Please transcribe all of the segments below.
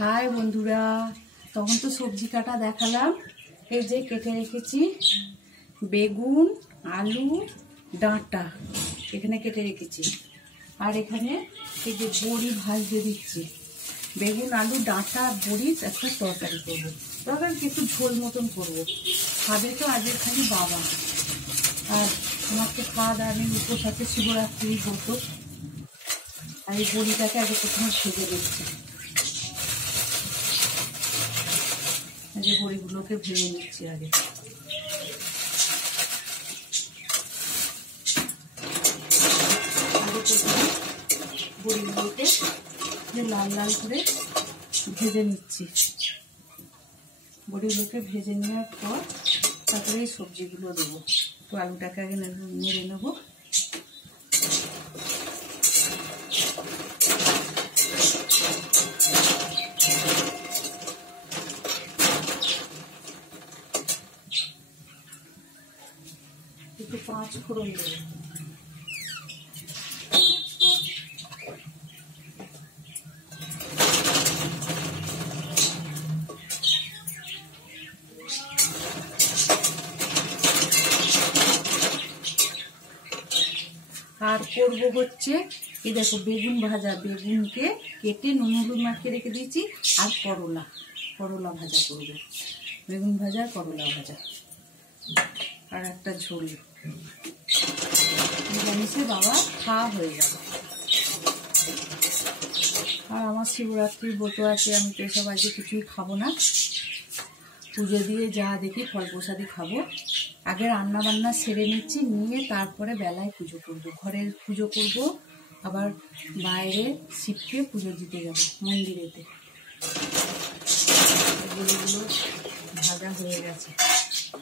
High বন্ধুরা, তখন তো সবজি কাটা দেখালাম। এই যে কেটে রেখেছি বেগুন, আলু, ডাঁটা এখানে কেটে রেখেছি। আর এখানে এই যে বড়ি ভাজতে দিচ্ছি। বেগুন, আলু, ডাঁটা, বড়ির একটা তরকারি করবো। তরকারি একটু ঝোল মতন করবো। খাবে তো আজকে খালি বাবা। আর আমার তো খাওয়া দাওয়া নেই, উপোস আছে, শিবরাত্রি হতো। আর এই বড়িটাকে আগে প্রথমে ভেজে দিচ্ছি। যে বড়িগুলোকে ভেজে নিচ্ছি আগে। বড়িগুলোকে লাল লাল করে ভেজে নিচ্ছি। বড়িগুলোকে ভেজে নেওয়ার পর তারপরে এই সবজিগুলো দেবো। তো আলুটাকে আগে নেড়ে নেবো। একটু 5 ফোড়ন দেবো। আর করবো হচ্ছে এই দেখো বেগুন ভাজা। বেগুনকে কেটে নুন হলুদ মাখিয়ে রেখে দিয়েছি। আর করলা ভাজা করবো। বেগুন ভাজা, করলা ভাজা, আর একটা ঝোল। নিরামিষে বাবা খাওয়া হয়ে যাবে। আর আমার শিবরাত্রির ব্রত আছে, আমি তো এসব আজকে কিছুই খাবো না। পুজো দিয়ে যা দেখি ফল প্রসাদই খাবো। আগে রান্না বান্না সেরে নিচ্ছি, নিয়ে তারপরে বেলায় পুজো করবো। ঘরের পুজো করব, আবার বাইরে শিবকে পুজো দিতে যাবো মন্দিরেতে। বড়িগুলো ভাজা হয়ে গেছে।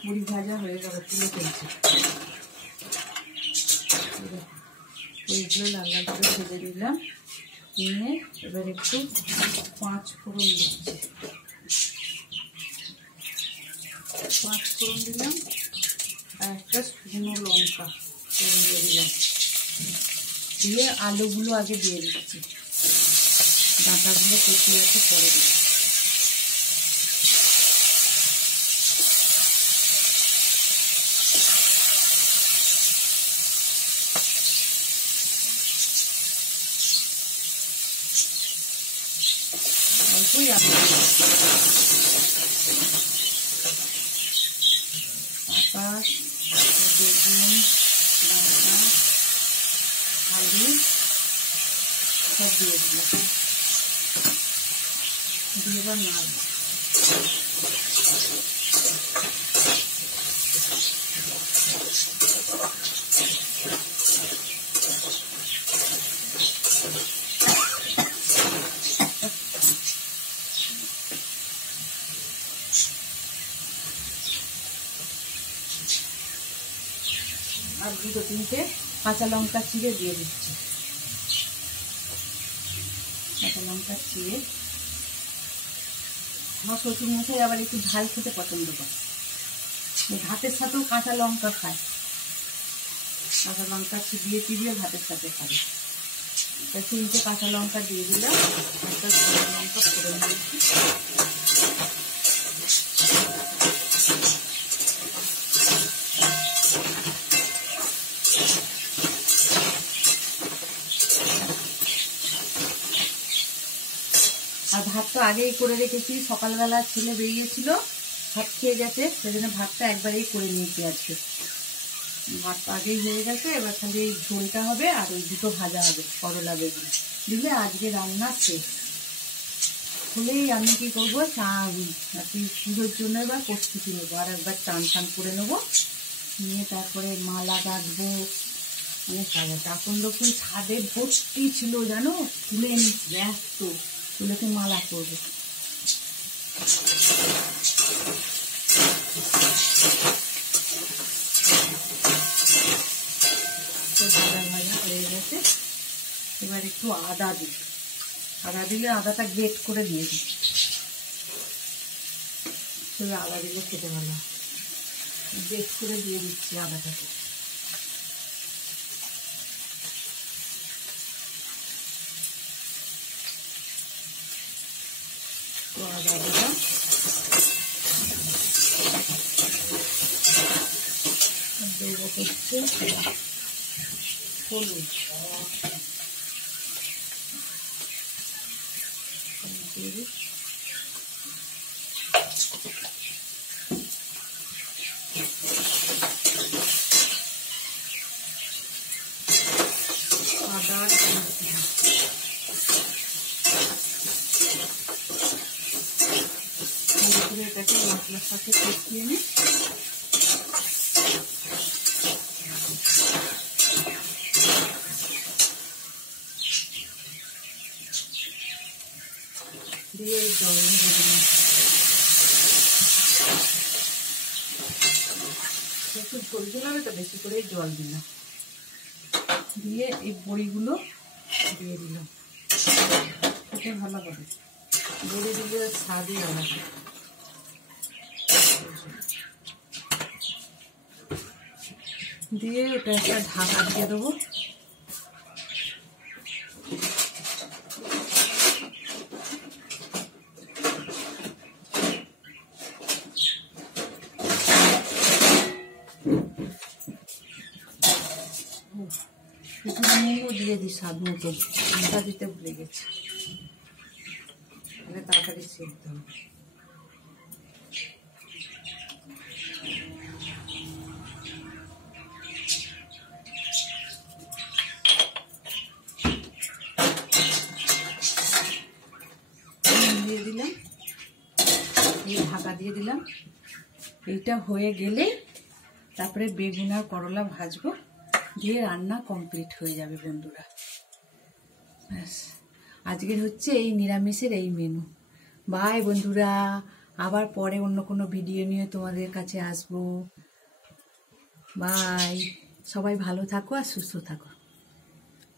বড়ি ভাজা হয়ে গেল, তুলে ফেলছি। বড়িগুলো লাল লাল করে ভেজে দিলাম। নিয়ে এবার একটু 5 ফোড়ন দিচ্ছি। 5 ফোড়ন দিলাম আর একটা শুকনো লঙ্কা দিয়ে দিলাম। দিয়ে আলুগুলো আগে দিয়ে দিচ্ছি। ডাঁটাগুলো কষিয়ে আছে পরে দিচ্ছি। অল্পই আলু পাতা, বেগুন, ডাঁটা, আলু সব দিয়ে দিলাম। দিয়ে এবার নাড়ব। আর 2-3টে কাঁচা লঙ্কা চিড়ে দিয়ে দিচ্ছি। কাঁচা লঙ্কা চিড়ে, আমার শ্বশুর মশাই আবার একটু ঝাল খেতে পছন্দ করে। ভাতের সাথেও কাঁচা লঙ্কা খায়। কাঁচা লঙ্কা চিবিয়ে ভাতের সাথে খাবে। 3টে কাঁচা লঙ্কা দিয়ে দিলাম। একটা শুকনো লঙ্কা ফোড়ন দিয়েছি। আর ভাত তো আগেই করে রেখেছি। সকালবেলা ছেলে বেরিয়েছিল, ভাত খেয়ে গেছে, সেজন্য ভাতটা একবারেই করে নিয়েছি আজকে। ভাত আগেই হয়ে গেছে, এবার খালি এই ঝোলটা হবে আর ওই 2টো ভাজা হবে, করলা বেগুন দিলে আজকে রান্না শেষ। হলেই আমি কি করবো, পুজোর জন্য এবার প্রস্তুতি নেবো। আর একবার চান করে নেবো, নিয়ে তারপরে মালা গাঁথবো। অনেক কাজ আছে। এখন যখন ছাদে ভর্তি ছিল জানো, তুলে নিচ্ছি, ব্যস্ত তুলেতে মালা করবো। ভাজা হয়ে গেছে। এবার একটু আদা দিই। আদা দিলে আদাটা গ্রেট করে দিয়ে দিই। আদা দিলে খেতে ভালো, গ্রেট করে দিয়ে দিচ্ছি আদাটাকে। আদা দিলাম, দেব হচ্ছে হলুদ, আদা, এটাকে মশলার সাথে কষিয়ে নিই। দিয়ে জল দিয়ে দিলাম, একটু ঝোল ঝোল হবে তো বেশি করে জল দিলাম, দিয়ে এই বড়িগুলো দিয়ে দিলাম, খেতে ভালো হবে, বড়ি দিলে স্বাদই আলাদা। দিয়ে ওটা একটা ঢাকা দিয়ে দেবো, একটু নুনও দিয়ে দিই স্বাদ মতো, নুনটা দিতে ভুলে গেছি, তাড়াতাড়ি সেদ্ধ হবে। দিয়ে দিলাম, এই ঢাকা দিয়ে দিলাম, এইটা হয়ে গেলে তারপরে বেগুন আর করলা ভাজবো, দিয়ে রান্না কমপ্লিট হয়ে যাবে বন্ধুরা। ব্যাস, আজকের হচ্ছে এই নিরামিষের এই মেনু। বাই বন্ধুরা, আবার পরে অন্য কোনো ভিডিও নিয়ে তোমাদের কাছে আসবো। বাই, সবাই ভালো থাকো আর সুস্থ থাকো।